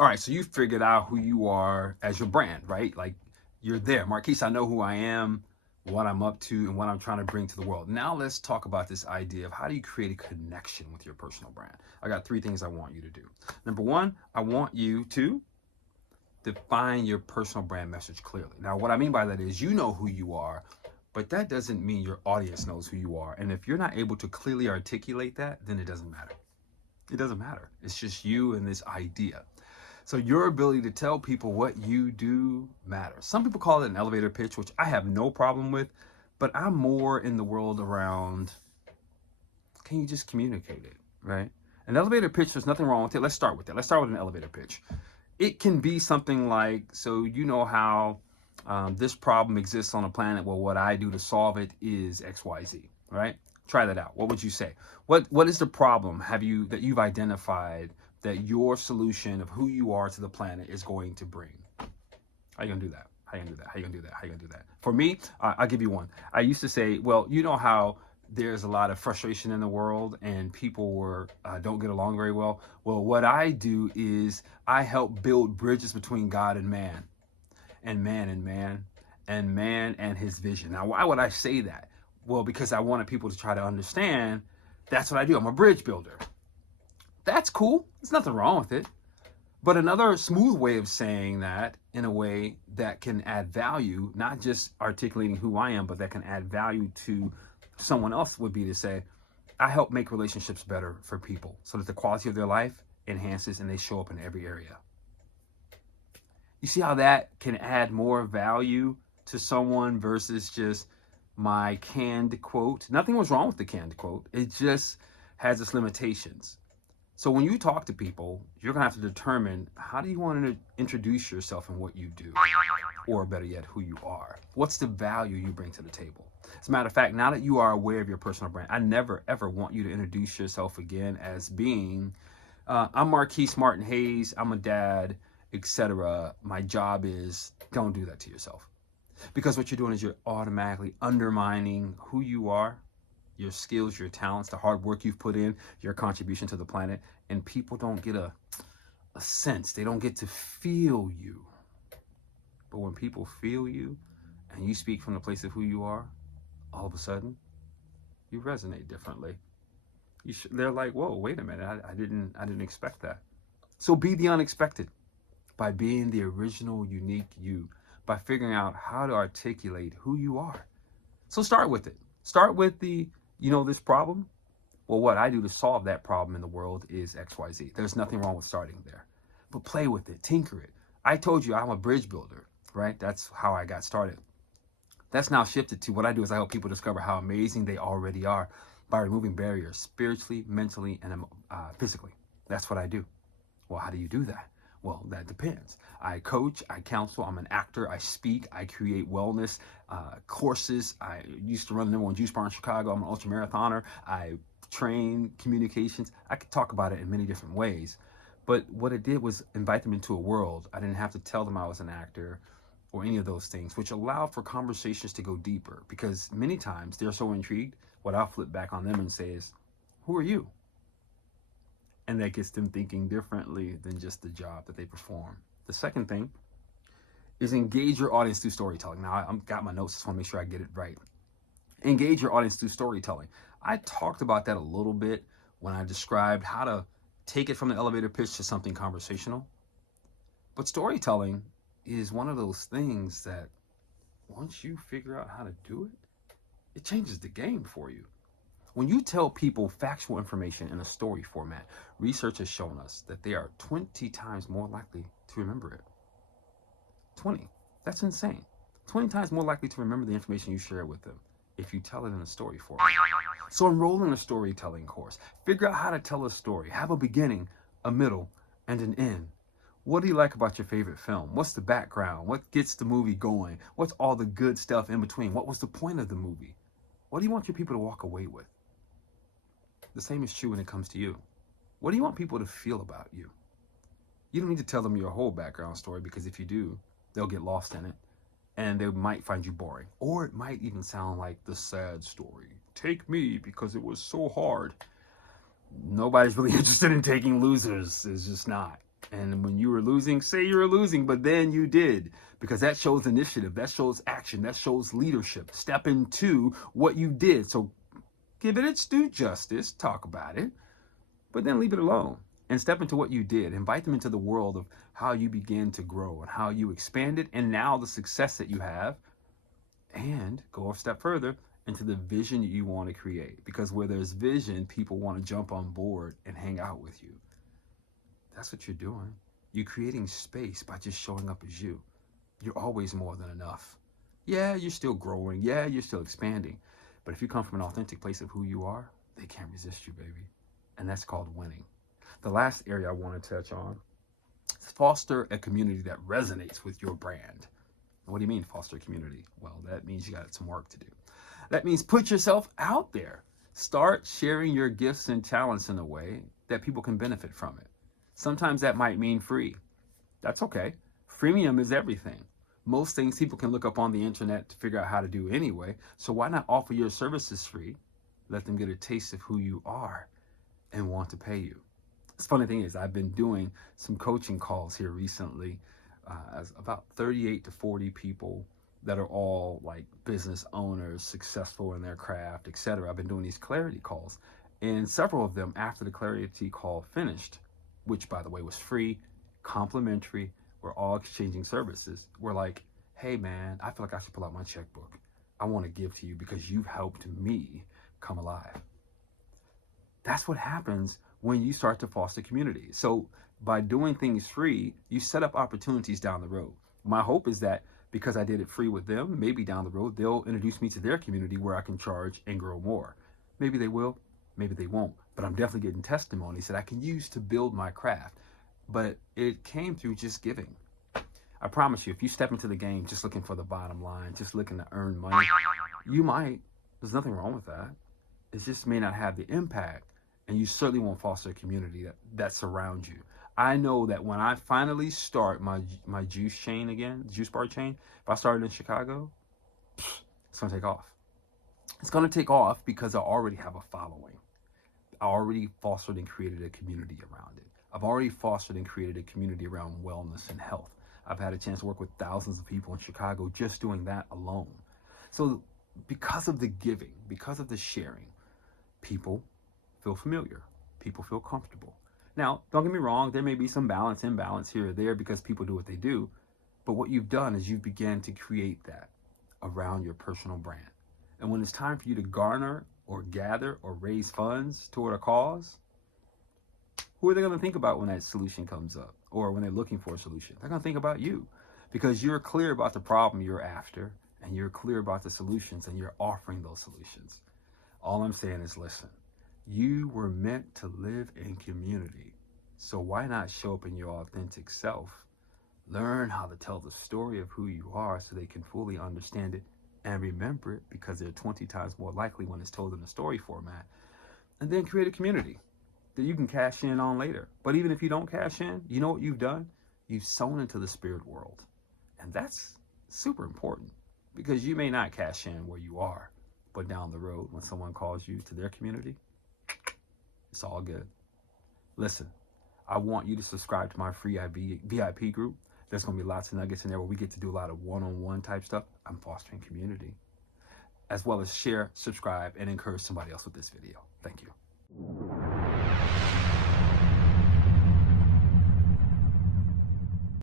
All right, so you figured out who you are as your brand, right? Like you're there. Marquise, I know who I am, what I'm up to, and what I'm trying to bring to the world. Now let's talk about this idea of how do you create a connection with your personal brand. I got three things I want you to do. Number one, I want you to define your personal brand message clearly. Now, what I mean by that is you know who you are, but that doesn't mean your audience knows who you are. And if you're not able to clearly articulate that, then it doesn't matter. It doesn't matter. It's just you and this idea. So your ability to tell people what you do matters. Some people call it an elevator pitch, which I have no problem with, but I'm more in the world around, can you just communicate it, right? An elevator pitch, there's nothing wrong with it. Let's start with that. Let's start with an elevator pitch. It can be something like, so you know how this problem exists on the planet. Well, what I do to solve it is XYZ, right? Try that out. What would you say? What is the problem that you've identified that your solution of who you are to the planet is going to bring? How you gonna do that? How you gonna do that? How you gonna do that? How you gonna do that? For me, I'll give you one. I used to say, well, you know how there's a lot of frustration in the world and people don't get along very well. Well, what I do is I help build bridges between God and man, and man and man, and man and his vision. Now, why would I say that? Well, because I wanted people to try to understand that's what I do. I'm a bridge builder. That's cool. There's nothing wrong with it. But another smooth way of saying that in a way that can add value, not just articulating who I am, but that can add value to someone else would be to say, I help make relationships better for people so that the quality of their life enhances and they show up in every area. You see how that can add more value to someone versus just my canned quote? Nothing was wrong with the canned quote. It just has its limitations. So when you talk to people, you're going to have to determine how do you want to introduce yourself and what you do, or better yet, who you are. What's the value you bring to the table? As a matter of fact, now that you are aware of your personal brand, I never, ever want you to introduce yourself again as being, I'm Marquise Martin Hayes, I'm a dad, etc. My job is, don't do that to yourself. Because what you're doing is you're automatically undermining who you are, your skills, your talents, the hard work you've put in, your contribution to the planet, and people don't get a sense. They don't get to feel you. But when people feel you and you speak from the place of who you are, all of a sudden, you resonate differently. They're like, whoa, wait a minute, I didn't expect that. So be the unexpected by being the original, unique you, by figuring out how to articulate who you are. So start with it. Start with this problem. Well, what I do to solve that problem in the world is XYZ. There's nothing wrong with starting there. But play with it, tinker it. I told you I'm a bridge builder, right? That's how I got started. That's now shifted to what I do is I help people discover how amazing they already are by removing barriers spiritually, mentally, and physically. That's what I do. Well, how do you do that? Well, that depends. I coach, I counsel, I'm an actor, I speak, I create wellness courses. I used to run the #1 juice bar in Chicago. I'm an ultra marathoner. I train communications. I could talk about it in many different ways. But what it did was invite them into a world. I didn't have to tell them I was an actor or any of those things, which allowed for conversations to go deeper because many times they're so intrigued. What I'll flip back on them and say is, who are you? And that gets them thinking differently than just the job that they perform. The second thing is engage your audience through storytelling. Now, I've got my notes, just want to make sure I get it right. Engage your audience through storytelling. I talked about that a little bit when I described how to take it from the elevator pitch to something conversational. But storytelling is one of those things that once you figure out how to do it, it changes the game for you. When you tell people factual information in a story format, research has shown us that they are 20 times more likely to remember it. 20. That's insane. 20 times more likely to remember the information you share with them if you tell it in a story format. So enroll in a storytelling course. Figure out how to tell a story. Have a beginning, a middle, and an end. What do you like about your favorite film? What's the background? What gets the movie going? What's all the good stuff in between? What was the point of the movie? What do you want your people to walk away with? The same is true when it comes to you. What do you want people to feel about you? You don't need to tell them your whole background story because if you do, they'll get lost in it and they might find you boring. Or it might even sound like the sad story. Take me because it was so hard. Nobody's really interested in taking losers. It's just not. And when you were losing, say you were losing, but then you did, because that shows initiative, that shows action, that shows leadership. Step into what you did. So give it its due justice, talk about it, but then leave it alone and step into what you did. Invite them into the world of how you began to grow and how you expanded, and now the success that you have, and go a step further into the vision you want to create. Because where there's vision, people want to jump on board and hang out with you. That's what you're doing. You're creating space by just showing up as you. You're always more than enough. Yeah, you're still growing. Yeah, you're still expanding. But if you come from an authentic place of who you are, they can't resist you, baby. And that's called winning. The last area I want to touch on is foster a community that resonates with your brand. What do you mean foster a community? Well, that means you got some work to do. That means put yourself out there. Start sharing your gifts and talents in a way that people can benefit from it. Sometimes that might mean free. That's okay. Freemium is everything. Most things people can look up on the internet to figure out how to do anyway. So why not offer your services free? Let them get a taste of who you are and want to pay you. The funny thing is, I've been doing some coaching calls here recently, as about 38 to 40 people that are all like business owners, successful in their craft, etc. I've been doing these clarity calls, and several of them, after the clarity call finished, which by the way was free, complimentary, we're all exchanging services, we're like, hey man, I feel like I should pull out my checkbook. I want to give to you because you've helped me come alive. That's what happens when you start to foster community. So by doing things free, you set up opportunities down the road. My hope is that because I did it free with them, maybe down the road, they'll introduce me to their community where I can charge and grow more. Maybe they will, maybe they won't, but I'm definitely getting testimonies that I can use to build my craft. But it came through just giving. I promise you, if you step into the game just looking for the bottom line, just looking to earn money, you might. There's nothing wrong with that. It just may not have the impact, and you certainly won't foster a community that surrounds you. I know that when I finally start my juice chain again, juice bar chain, if I started in Chicago, it's going to take off. It's going to take off because I already have a following. I already fostered and created a community around it. I've already fostered and created a community around wellness and health. I've had a chance to work with thousands of people in Chicago just doing that alone. So because of the giving, because of the sharing, people feel familiar. People feel comfortable. Now, don't get me wrong, there may be some imbalance here or there because people do what they do. But what you've done is you've began to create that around your personal brand. And when it's time for you to garner or gather or raise funds toward a cause, who are they going to think about when that solution comes up or when they're looking for a solution? They're going to think about you because you're clear about the problem you're after and you're clear about the solutions and you're offering those solutions. All I'm saying is, listen, you were meant to live in community. So why not show up in your authentic self? Learn how to tell the story of who you are so they can fully understand it and remember it, because they're 20 times more likely when it's told in a story format. And then create a community that you can cash in on later. But even if you don't cash in, you know what you've done? You've sown into the spirit world. And that's super important, because you may not cash in where you are, but down the road when someone calls you to their community, it's all good. Listen, I want you to subscribe to my free VIP group. There's going to be lots of nuggets in there where we get to do a lot of one-on-one type stuff. I'm fostering community, as well as share, subscribe, and encourage somebody else with this video. Thank you.